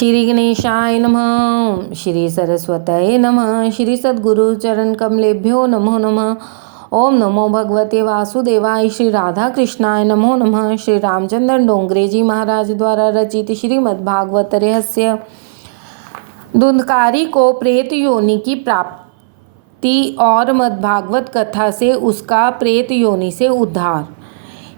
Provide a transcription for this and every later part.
श्री गणेशाय नमः। श्री सरस्वतये नमः। श्री सद्गुरु चरण कमलेभ्यो नमो नमः। ओम नमो भगवते वासुदेवाय। श्री राधा कृष्णाय नमो नमः। श्री रामचंद्र डोंगरे जी महाराज द्वारा रचित श्रीमद्भागवत रहस्य। धुंधकारी को प्रेत योनि की प्राप्ति और मद्भागवत कथा से उसका प्रेत योनि से उद्धार।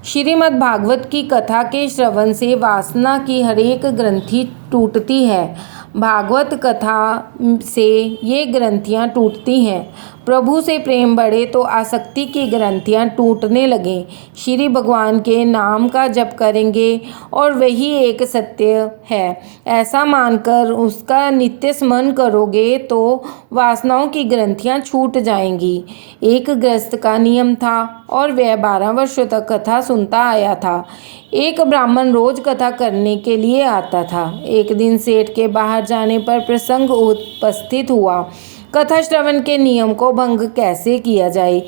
श्रीमद् भागवत की कथा के श्रवण से वासना की हरेक ग्रंथि टूटती है। भागवत कथा से ये ग्रंथियाँ टूटती हैं। प्रभु से प्रेम बढ़े तो आसक्ति की ग्रंथियाँ टूटने लगें। श्री भगवान के नाम का जप करेंगे और वही एक सत्य है ऐसा मानकर उसका नित्य स्मरण करोगे तो वासनाओं की ग्रंथियाँ छूट जाएंगी। एक गृहस्थ का नियम था और वह 12 वर्षों तक कथा सुनता आया था। एक ब्राह्मण रोज कथा करने के लिए आता था। एक दिन सेठ के बाहर जाने पर प्रसंग उपस्थित हुआ, कथा श्रवण के नियम को भंग कैसे किया जाए।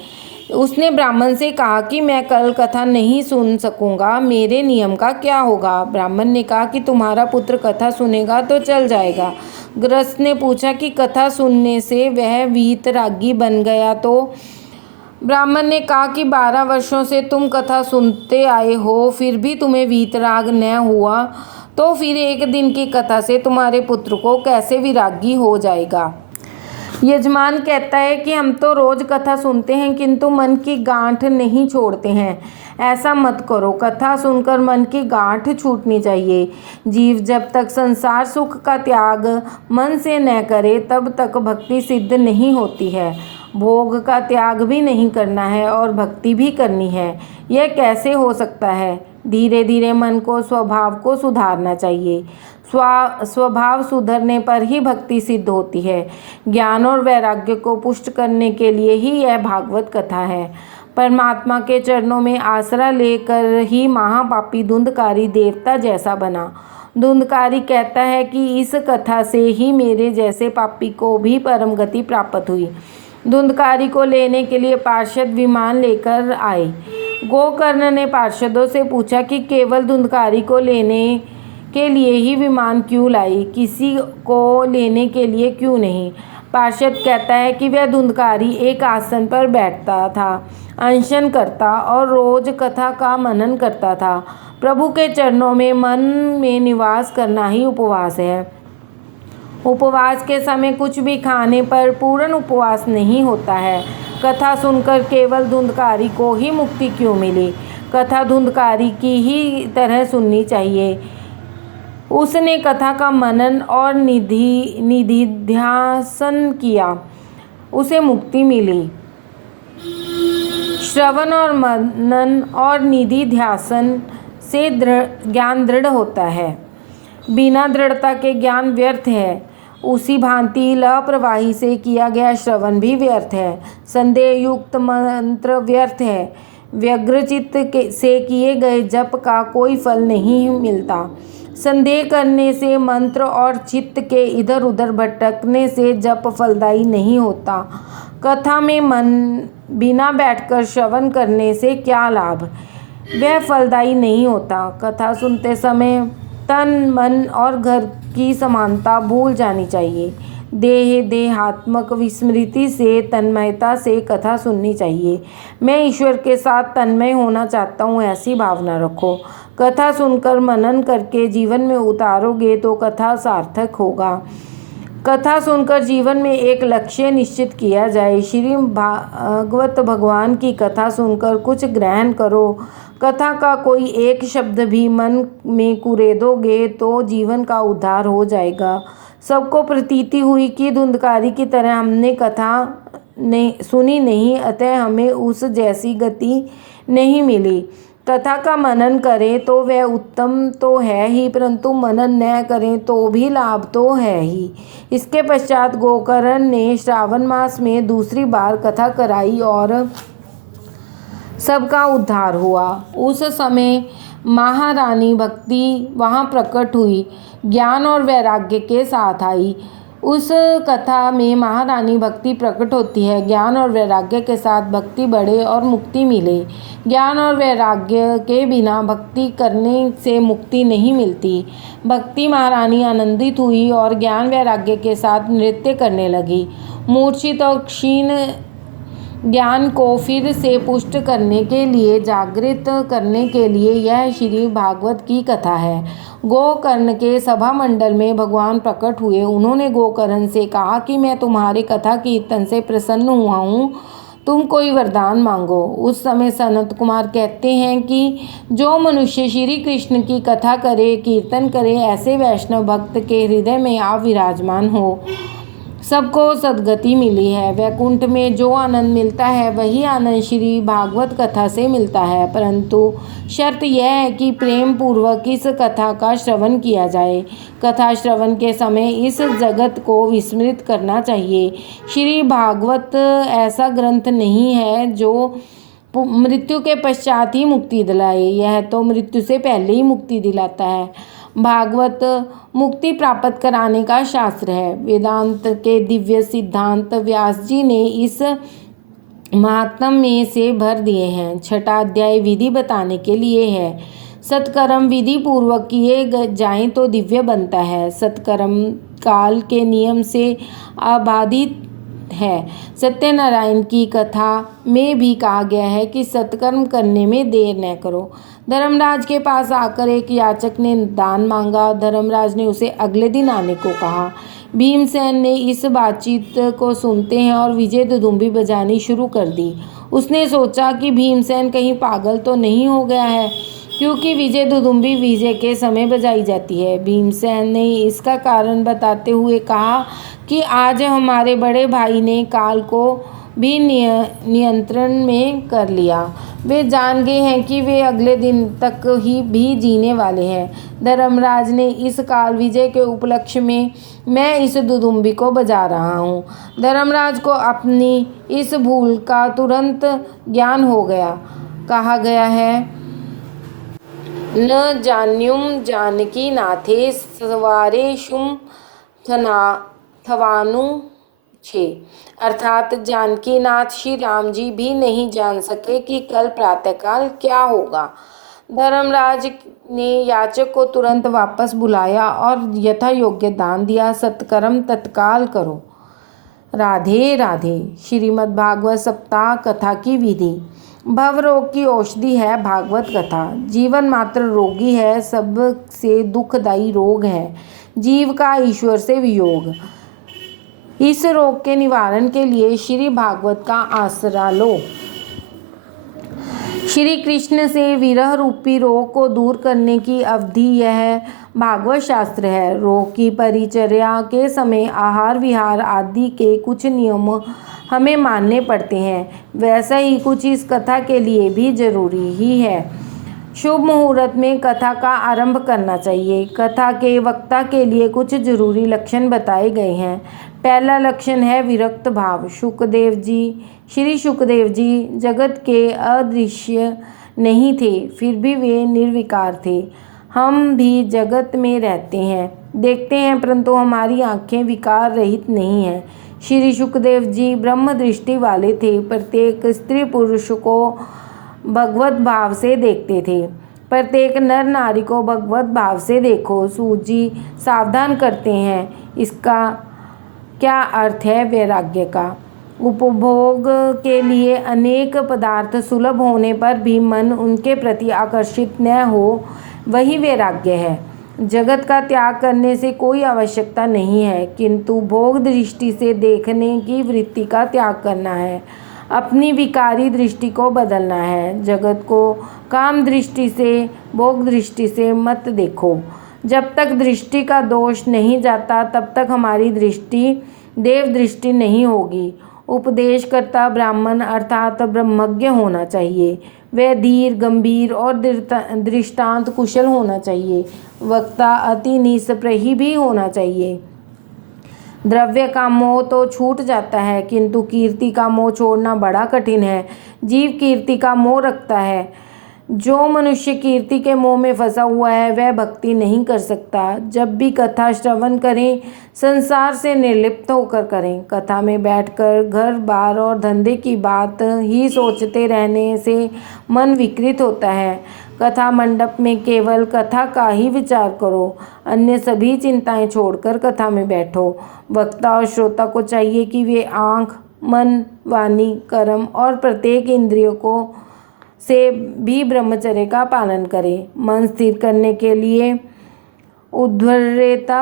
उसने ब्राह्मण से कहा कि मैं कल कथा नहीं सुन सकूंगा, मेरे नियम का क्या होगा। ब्राह्मण ने कहा कि तुम्हारा पुत्र कथा सुनेगा तो चल जाएगा। गृहस्थ ने पूछा कि कथा सुनने से वह वीतरागी बन गया तो। ब्राह्मण ने कहा कि 12 वर्षों से तुम कथा सुनते आए हो, फिर भी तुम्हें वीतराग न हुआ तो फिर एक दिन की कथा से तुम्हारे पुत्र को कैसे विरागी हो जाएगा। यजमान कहता है कि हम तो रोज कथा सुनते हैं किंतु मन की गांठ नहीं छोड़ते हैं। ऐसा मत करो, कथा सुनकर मन की गांठ छूटनी चाहिए। जीव जब तक संसार सुख का त्याग मन से न करे तब तक भक्ति सिद्ध नहीं होती है। भोग का त्याग भी नहीं करना है और भक्ति भी करनी है, यह कैसे हो सकता है। धीरे धीरे मन को स्वभाव को सुधारना चाहिए। स्वभाव सुधरने पर ही भक्ति सिद्ध होती है। ज्ञान और वैराग्य को पुष्ट करने के लिए ही यह भागवत कथा है। परमात्मा के चरणों में आसरा लेकर ही महापापी धुंधकारी देवता जैसा बना। धुंधकारी कहता है कि इस कथा से ही मेरे जैसे पापी को भी परम गति प्राप्त हुई। धुंधकारी को लेने के लिए पार्षद विमान लेकर आए। गोकर्ण ने पार्षदों से पूछा कि केवल धुंधकारी को लेने के लिए ही विमान क्यों लाई, किसी को लेने के लिए क्यों नहीं। पार्षद कहता है कि वह धुंधकारी एक आसन पर बैठता था, अनशन करता और रोज कथा का मनन करता था। प्रभु के चरणों में मन में निवास करना ही उपवास है। उपवास के समय कुछ भी खाने पर पूर्ण उपवास नहीं होता है। कथा सुनकर केवल धुंधकारी को ही मुक्ति क्यों मिली। कथा धुंधकारी की ही तरह सुननी चाहिए। उसने कथा का मनन और निधिध्यासन किया, उसे मुक्ति मिली। श्रवण और मनन और निधिध्यासन से ज्ञान दृढ़ होता है। बिना दृढ़ता के ज्ञान व्यर्थ है। उसी भांति लापरवाही से किया गया श्रवण भी व्यर्थ है। संदेह युक्त मंत्र व्यर्थ है। व्यग्रचित्त से किए गए जप का कोई फल नहीं मिलता। संदेह करने से मंत्र और चित्त के इधर उधर भटकने से जप फलदायी नहीं होता। कथा में मन बिना बैठकर श्रवण करने से क्या लाभ, वह फलदायी नहीं होता। कथा सुनते समय तन मन और घर की समानता भूल जानी चाहिए। देहात्मक विस्मृति से तन्मयता से कथा सुननी चाहिए। मैं ईश्वर के साथ तन्मय होना चाहता हूँ, ऐसी भावना रखो। कथा सुनकर मनन करके जीवन में उतारोगे तो कथा सार्थक होगा। कथा सुनकर जीवन में एक लक्ष्य निश्चित किया जाए। श्री भागवत भगवान की कथा सुनकर कुछ ग्रहण करो। कथा का कोई एक शब्द भी मन में कुरेदोगे तो जीवन का उद्धार हो जाएगा। सबको प्रतीति हुई कि धुंधकारी की तरह हमने कथा सुनी नहीं, अतः हमें उस जैसी गति नहीं मिली। कथा का मनन करें तो वह उत्तम तो है ही, परंतु मनन न करें तो भी लाभ तो है ही। इसके पश्चात गोकर्ण ने श्रावण मास में दूसरी बार कथा कराई और सबका उद्धार हुआ। उस समय महारानी भक्ति वहाँ प्रकट हुई, ज्ञान और वैराग्य के साथ आई। उस कथा में महारानी भक्ति प्रकट होती है। ज्ञान और वैराग्य के साथ भक्ति बढ़े और मुक्ति मिले। ज्ञान और वैराग्य के बिना भक्ति करने से मुक्ति नहीं मिलती। भक्ति महारानी आनंदित हुई और ज्ञान वैराग्य के साथ नृत्य करने लगी। मूर्छित और क्षीण ज्ञान को फिर से पुष्ट करने के लिए, जागृत करने के लिए यह श्री भागवत की कथा है। गोकर्ण के सभा मंडल में भगवान प्रकट हुए। उन्होंने गोकर्ण से कहा कि मैं तुम्हारे कथा कीर्तन से प्रसन्न हुआ हूँ, तुम कोई वरदान मांगो। उस समय सनत कुमार कहते हैं कि जो मनुष्य श्री कृष्ण की कथा करे, कीर्तन करे, ऐसे वैष्णव भक्त के हृदय में आप विराजमान हो, सबको सद्गति मिली है। वैकुंठ में जो आनंद मिलता है वही आनंद श्री भागवत कथा से मिलता है, परंतु शर्त यह है कि प्रेम पूर्वक इस कथा का श्रवण किया जाए। कथा श्रवण के समय इस जगत को विस्मृत करना चाहिए। श्री भागवत ऐसा ग्रंथ नहीं है जो मृत्यु के पश्चात ही मुक्ति दिलाए, यह तो मृत्यु से पहले ही मुक्ति दिलाता है। भागवत मुक्ति प्राप्त कराने का शास्त्र है। वेदांत के दिव्य सिद्धांत व्यास जी ने इस महात्म में से भर दिए हैं। छठा अध्याय विधि बताने के लिए है। सत्कर्म विधि पूर्वक किए जाएं तो दिव्य बनता है। सत्कर्म काल के नियम से अबाधित है। सत्यनारायण की कथा में भी कहा गया है कि सत्कर्म करने में देर न करो। धर्मराज के पास आकर एक याचक ने दान मांगा। धर्मराज ने उसे अगले दिन आने को कहा। भीमसेन ने इस बातचीत को सुनते हैं और विजय दुदुम्बी बजानी शुरू कर दी। उसने सोचा कि भीमसेन कहीं पागल तो नहीं हो गया है, क्योंकि विजय दुदुम्बी विजय के समय बजाई जाती है। भीमसेन ने इसका कारण बताते हुए कहा कि आज हमारे बड़े भाई ने काल को भी नियंत्रण में कर लिया। वे जान गए हैं कि वे अगले दिन तक ही भी जीने वाले हैं। धर्मराज ने इस काल विजय के उपलक्ष्य में मैं इस दुदुम्बी को बजा रहा हूँ। धर्मराज को अपनी इस भूल का तुरंत ज्ञान हो गया। कहा गया है, न जान्युम जानकी नाथे सवारेशुम थवानु छे, अर्थात जानकी नाथ श्री राम जी भी नहीं जान सके कि कल प्रातःकाल क्या होगा। धर्मराज ने याचक को तुरंत वापस बुलाया और यथा योग्य दान दिया। सत्कर्म तत्काल करो। राधे राधे। श्रीमद् भागवत सप्ताह कथा की विधि। भव रोग की औषधि है भागवत कथा। जीवन मात्र रोगी है, सबसे दुखदायी रोग है जीव का ईश्वर से वियोग। इस रोग के निवारण के लिए श्री भागवत का आसरा लो। श्री कृष्ण से विरह रूपी रोग को दूर करने की अवधि यह भागवत शास्त्र है। रोग की परिचर्या के समय आहार विहार आदि के कुछ नियम हमें मानने पड़ते हैं, वैसा ही कुछ इस कथा के लिए भी जरूरी ही है। शुभ मुहूर्त में कथा का आरंभ करना चाहिए। कथा के वक्ता के लिए कुछ जरूरी लक्षण बताए गए हैं। पहला लक्षण है विरक्त भाव। श्री सुखदेव जी जगत के अदृश्य नहीं थे, फिर भी वे निर्विकार थे। हम भी जगत में रहते हैं, देखते हैं, परंतु हमारी आंखें विकार रहित नहीं हैं। श्री सुखदेव जी ब्रह्म दृष्टि वाले थे। प्रत्येक स्त्री पुरुष को भगवत भाव से देखते थे। प्रत्येक नर नारी को भगवत भाव से देखो। सूत जी सावधान करते हैं, इसका क्या अर्थ है वैराग्य का। उपभोग के लिए अनेक पदार्थ सुलभ होने पर भी मन उनके प्रति आकर्षित न हो, वही वैराग्य है। जगत का त्याग करने से कोई आवश्यकता नहीं है, किंतु भोग दृष्टि से देखने की वृत्ति का त्याग करना है। अपनी विकारी दृष्टि को बदलना है। जगत को काम दृष्टि से, भोग दृष्टि से मत देखो। जब तक दृष्टि का दोष नहीं जाता तब तक हमारी दृष्टि देव दृष्टि नहीं होगी। उपदेशकर्ता ब्राह्मण अर्थात ब्रह्मज्ञ होना चाहिए। वह धीर, गंभीर और दृष्टांत कुशल होना चाहिए। वक्ता अति निष्प्रही भी होना चाहिए। द्रव्य का मोह तो छूट जाता है, किंतु कीर्ति का मोह छोड़ना बड़ा कठिन है। जीव कीर्ति का मोह रखता है, जो मनुष्य कीर्ति के मोह में फंसा हुआ है वह भक्ति नहीं कर सकता। जब भी कथा श्रवण करें संसार से निर्लिप्त होकर करें। कथा में बैठकर घर बार और धंधे की बात ही सोचते रहने से मन विकृत होता है। कथा मंडप में केवल कथा का ही विचार करो, अन्य सभी चिंताएं छोड़कर कथा में बैठो। वक्ता और श्रोता को चाहिए कि वे आँख, मन, वाणी, कर्म और प्रत्येक इंद्रियों को से भी ब्रह्मचर्य का पालन करें। मन स्थिर करने के लिए उद्धर्यता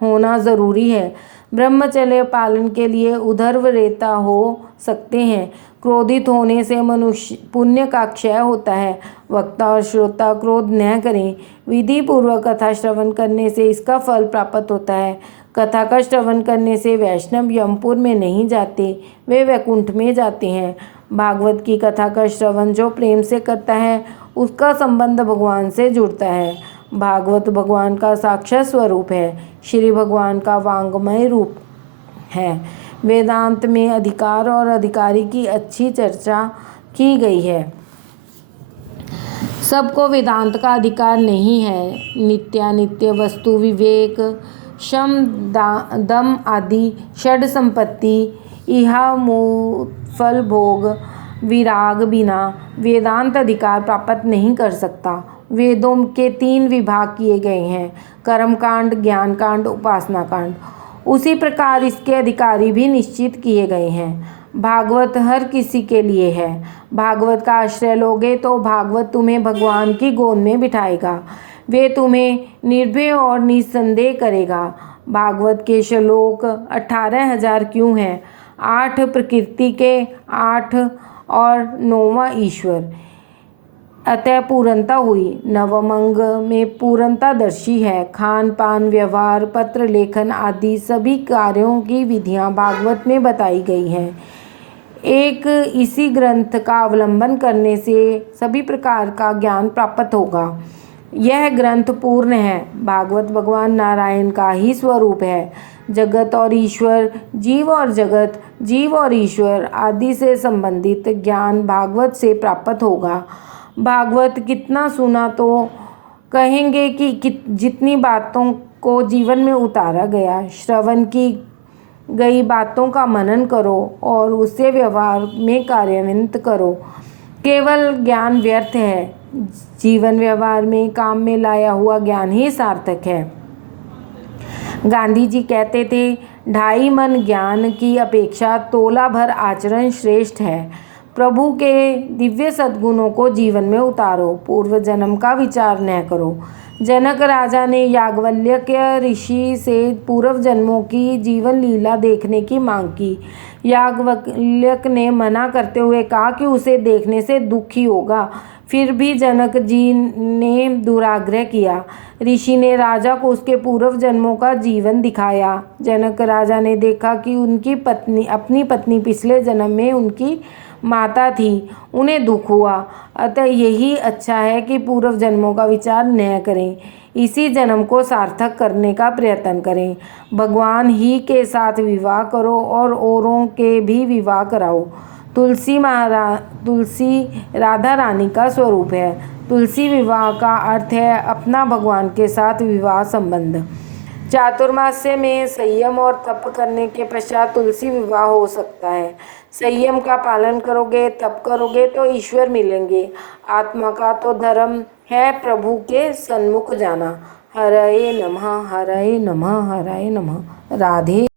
होना जरूरी है। ब्रह्मचर्य पालन के लिए उद्धर्यता हो सकते हैं। क्रोधित होने से मनुष्य पुण्य का क्षय होता है। वक्ता और श्रोता क्रोध न करें। विधि पूर्वक कथा श्रवण करने से इसका फल प्राप्त होता है। कथा का श्रवण करने से वैष्णव यमपुर में नहीं जाते, वे वैकुंठ में जाते हैं। भागवत की कथा का श्रवण जो प्रेम से करता है उसका संबंध भगवान से जुड़ता है। भागवत भगवान का साक्षात स्वरूप है, श्री भगवान का वांग्मय रूप है। वेदांत में अधिकार और अधिकारी की अच्छी चर्चा की गई है। सबको वेदांत का अधिकार नहीं है। नित्यानित्य वस्तु विवेक, शम दम आदि षड संपत्ति, इहा फल भोग, विराग बिना वेदांत अधिकार प्राप्त नहीं कर सकता। वेदों के 3 विभाग किए गए हैं, कर्मकांड, ज्ञान कांड, उपासना कांड। उसी प्रकार इसके अधिकारी भी निश्चित किए गए हैं। भागवत हर किसी के लिए है। भागवत का आश्रय लोगे तो भागवत तुम्हें भगवान की गोद में बिठाएगा। वे तुम्हें निर्भय और निसंदेह करेगा। भागवत के श्लोक 18,000 क्यों हैं? 8 प्रकृति के, 8 और 9वां ईश्वर। अतः पूर्णता हुई। नवमंग में पूर्णता दर्शी है। खान पान, व्यवहार, पत्र लेखन आदि सभी कार्यों की विधियां भागवत में बताई गई हैं। एक इसी ग्रंथ का अवलंबन करने से सभी प्रकार का ज्ञान प्राप्त होगा। यह ग्रंथ पूर्ण है। भागवत भगवान नारायण का ही स्वरूप है। जगत और ईश्वर, जीव और जगत, जीव और ईश्वर आदि से संबंधित ज्ञान भागवत से प्राप्त होगा। भागवत कितना सुना तो कहेंगे कि जितनी बातों को जीवन में उतारा गया। श्रवण की गई बातों का मनन करो और उससे व्यवहार में कार्यान्वित करो। केवल ज्ञान व्यर्थ है। जीवन व्यवहार में काम में लाया हुआ ज्ञान ही सार्थक है। गांधी जी कहते थे, 2.5 मन ज्ञान की अपेक्षा तोला भर आचरण श्रेष्ठ है। प्रभु के दिव्य सद्गुणों को जीवन में उतारो। पूर्व जन्म का विचार न करो। जनक राजा ने याज्ञवल्क्य ऋषि से पूर्व जन्मों की जीवन लीला देखने की मांग की। याज्ञवल्क्य ने मना करते हुए कहा कि उसे देखने से दुख ही होगा। फिर भी जनक जी ने दुराग्रह किया। ऋषि ने राजा को उसके पूर्व जन्मों का जीवन दिखाया। जनक राजा ने देखा कि अपनी पत्नी पिछले जन्म में उनकी माता थी। उन्हें दुख हुआ। अतः यही अच्छा है कि पूर्व जन्मों का विचार न करें, इसी जन्म को सार्थक करने का प्रयत्न करें। भगवान ही के साथ विवाह करो और औरों के भी विवाह कराओ। तुलसी राधा रानी का स्वरूप है। तुलसी विवाह का अर्थ है अपना भगवान के साथ विवाह संबंध। चातुर्मास्य में संयम और तप करने के पश्चात तुलसी विवाह हो सकता है। संयम का पालन करोगे, तप करोगे तो ईश्वर मिलेंगे। आत्मा का तो धर्म है प्रभु के सन्मुख जाना। हरये नमः, हरये नमः, हरये नमः। राधे।